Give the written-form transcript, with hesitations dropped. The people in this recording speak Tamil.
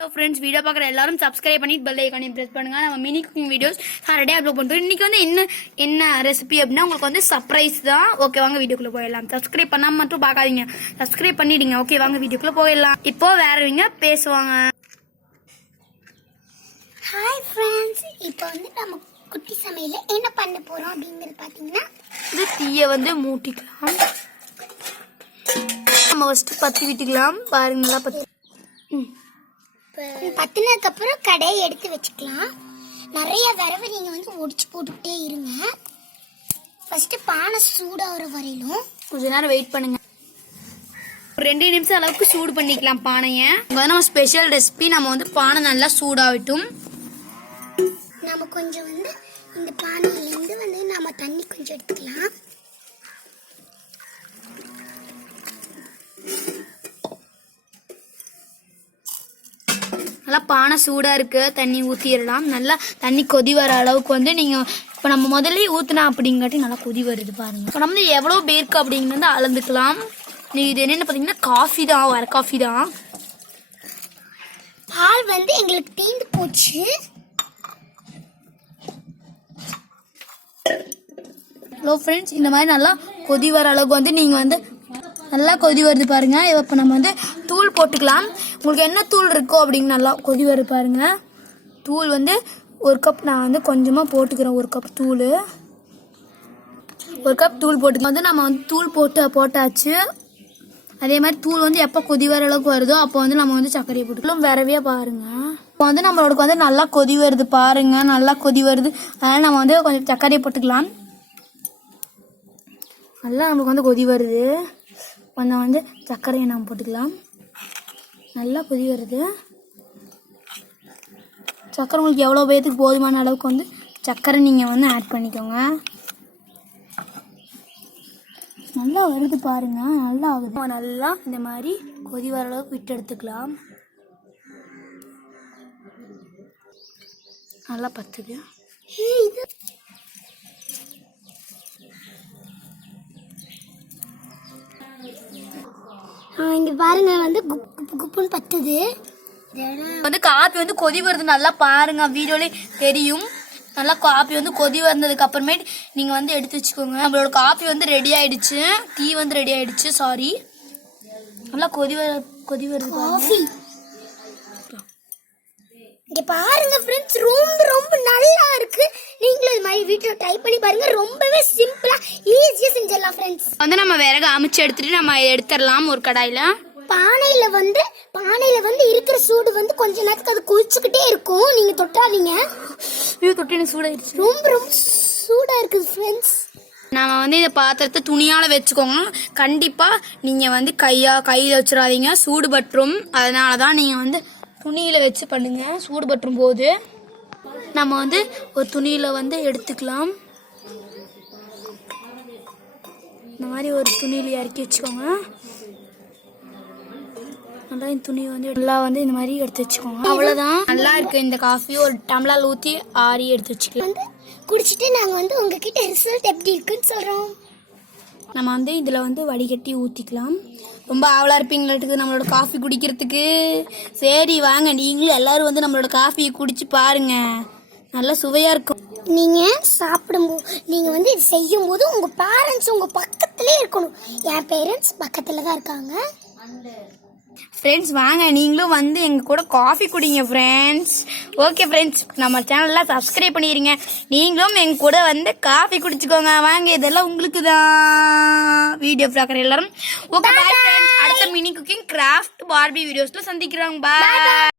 Hello friends, வீடியோ பார்க்குற எல்லாரும் சப்ஸ்கிரைப் பண்ணி பெல் ஐகானையும் பிரஸ் பண்ணுங்க. நம்ம mini cooking videos Saturday upload பண்ணுறோம். இன்னைக்கு வந்து என்ன ரெசிபி அப்படின்னா உங்களுக்கு வந்து சர்ப்ரைஸ் தான். ஓகே வாங்க வீடியோக்குள்ள போயிடலாம். சப்ஸ்கிரைப் பண்ணாம மட்டும் பார்க்காதீங்க, சப்ஸ்கிரைப் பண்ணிடுங்க. ஓகே வாங்க வீடியோக்குள்ள போயிடலாம். இப்போ வேறவங்க பேசுவாங்க. ஹாய் ஃப்ரெண்ட்ஸ், இப்போ வந்து நம்ம குட்டி சமையல என்ன பண்ண போறோம் அப்படிங்கிறது பாத்தீங்கன்னா இது தீயை வந்து மூட்டிக்கலாம். நம்ம ஃபர்ஸ்ட் பத்தி விட்டுக்கலாம். பாருங்களா பத்தினதுக்கு அப்புறம் கடையை எடுத்து வச்சுக்கலாம். நிறைய விரவை நீங்க வந்து ஒடிச்சு போட்டுக்கிட்டே இருங்க. ஃபர்ஸ்ட் பானை சூடாகிற வரையிலும் கொஞ்ச நேரம் வெயிட் பண்ணுங்க. 2 நிமிஷம் அளவுக்கு சூடு பண்ணிக்கலாம் பானையை. நம்ம ஸ்பெஷல் ரெசிபி, நம்ம வந்து பானை நல்லா சூடாகட்டும். நம்ம கொஞ்சம் வந்து இந்த பானையிலேருந்து வந்து நம்ம தண்ணி கொஞ்சம் எடுத்துக்கலாம். நல்லா பானை சூடா இருக்கு, தண்ணி ஊத்திடலாம். நல்லா தண்ணி கொதி வர அளவுக்கு வந்து நீங்க இப்ப நம்ம முதல்ல ஊத்துனா அப்படிங்காட்டி நல்லா கொதி வருது பாருங்க. இப்போ நம்ம எவ்வளவு பேருக்கு அப்படிங்கிறது அளந்துக்கலாம். இது என்னன்னு பாத்தீங்கன்னா காஃபி தான், வர காஃபி தான். பால் வந்து எங்களுக்கு தீந்து போச்சு. ஹலோ ஃப்ரெண்ட்ஸ், இந்த மாதிரி நல்லா கொதி வர அளவுக்கு வந்து நீங்க வந்து நல்லா கொதி வருது பாருங்க. இப்போ நம்ம வந்து தூள் போட்டுக்கலாம். உங்களுக்கு என்ன தூள் இருக்கோ அப்படிங்க நல்லா கொதி வருது பாருங்க. தூள் வந்து 1 கப் நான் வந்து கொஞ்சமாக போட்டுக்கிறேன். 1 கப் தூள், 1 கப் தூள் போட்டுக்கலாம். வந்து நம்ம வந்து தூள் போட்டாச்சு. அதே மாதிரி தூள் வந்து எப்போ கொதி வர அளவுக்கு வருதோ அப்போ வந்து நம்ம வந்து சர்க்கரையை போட்டுக்கலாம். வரவே பாருங்க. இப்போ வந்து நம்மளோட வந்து நல்லா கொதி வருது பாருங்க, நல்லா கொதி வருது. அதனால நம்ம வந்து கொஞ்சம் சர்க்கரையை போட்டுக்கலாம். நல்லா நமக்கு வந்து கொதி வருது. கொஞ்சம் வந்து சர்க்கரையை நம்ம போட்டுக்கலாம். நல்லா கொதி வருது. சர்க்கரை உங்களுக்கு எவ்வளோ பேத்துக்கு போதுமான அளவுக்கு வந்து சர்க்கரை நீங்கள் வந்து ஆட் பண்ணிக்கோங்க. நல்லா வருது பாருங்க, நல்லா ஆகுது. நல்லா இந்த மாதிரி கொதி வர அளவுக்கு விட்டு எடுத்துக்கலாம். நல்லா பத்துது. இங்க பாருங்க வந்து குப்புன்னு பத்துது. வந்து காப்பி வந்து கொதி வருது நல்லா பாருங்க, வீடியோலே தெரியும். நல்லா காப்பி வந்து கொதி வந்ததுக்கு அப்புறமேட்டு நீங்க வந்து எடுத்து வச்சுக்கோங்க. நம்மளோட காப்பி வந்து ரெடி ஆயிடுச்சு, டீ வந்து ரெடி ஆயிடுச்சு. சாரி, நல்லா கொதி வருது காஃபி. இங்க பாருங்க ஃப்ரெண்ட்ஸ், ரொம்ப நல்லா இருக்கு. நீங்களும் இது மாதிரி வீட்ல ட்ரை பண்ணி பாருங்க. ரொம்பவே சிம்பிளா ஈஸியா செஞ்சிடலாம் ஃப்ரெண்ட்ஸ். வந்து நம்ம விறகு அமைச்சு எடுத்துட்டு நம்ம எடுத்துடலாம் ஒரு கடாயில. பானையில வந்து இருக்கிற சூடு வந்து கொஞ்ச நேரத்துக்கு அது குளிச்சுக்கிட்டே இருக்கும். நீங்க தொட்டாதீங்க. தொட்டின சூடாயிருச்சு. ரொம்ப சூடா இருக்குது ஃப்ரெண்ட்ஸ். நம்ம வந்து இந்த பாத்திரத்தை துணியால வச்சுக்கோங்க. கண்டிப்பா நீங்க வந்து கையில வச்சிடாதீங்க, சூடு பற்றும். அதனாலதான் நீங்க வந்து துணியில வச்சு பண்ணுங்க. சூடு பற்றும் போது நம்ம வந்து ஒரு துணியில வந்து எடுத்துக்கலாம். இந்த மாதிரி ஒரு துணியில இறக்கி வச்சுக்கோங்க. நல்லா இந்த துணி வந்து நல்லா வந்து இந்த மாதிரி எடுத்து வச்சுக்கோங்க. அவ்வளவுதான். நல்லா இருக்கு இந்த காஃபி. ஒரு டம்ளர் ஊற்றி ஆறி எடுத்து வச்சுக்கலாம். வந்து குடிச்சிட்டு நாங்க வந்து உங்ககிட்ட ரிசல்ட் எப்படி இருக்குன்னு சொல்றோம். நம்ம வந்து இதுல வந்து வடிகட்டி ஊத்திக்கலாம். ரொம்ப ஆவலா இருப்பீங்களுக்கு நம்மளோட காஃபி குடிக்கிறதுக்கு. சரி வாங்க, நீங்களும் எல்லாரும் வந்து நம்மளோட காஃபியை குடிச்சு பாருங்க, நல்லா சுவையா இருக்கும். நீங்க சாப்பிடும்போது, நீங்க வந்து இது செய்யும் போது உங்க பேரண்ட்ஸ் உங்க பக்கத்திலே இருக்கணும். என் பேரண்ட்ஸ் பக்கத்துல தான் இருக்காங்க. ஃப்ரெண்ட்ஸ் வாங்க, நீங்களும் வந்து எங்க கூட காஃபி குடிங்க ஃப்ரெண்ட்ஸ். ஓகே ஃப்ரெண்ட்ஸ், நம்ம சேனல்லாம் சப்ஸ்கிரைப் பண்ணிடுங்க. நீங்களும் எங்க கூட வந்து காஃபி குடிச்சுக்கோங்க. வாங்க, இதெல்லாம் உங்களுக்கு தான். வீடியோ பார்க்குற எல்லாரும் ஓகே பாய் ஃப்ரெண்ட்ஸ். அடுத்த மினி குக்கிங் கிராஃப்ட் பார்பி வீடியோஸ்ல சந்திக்கிறோம். பாய்.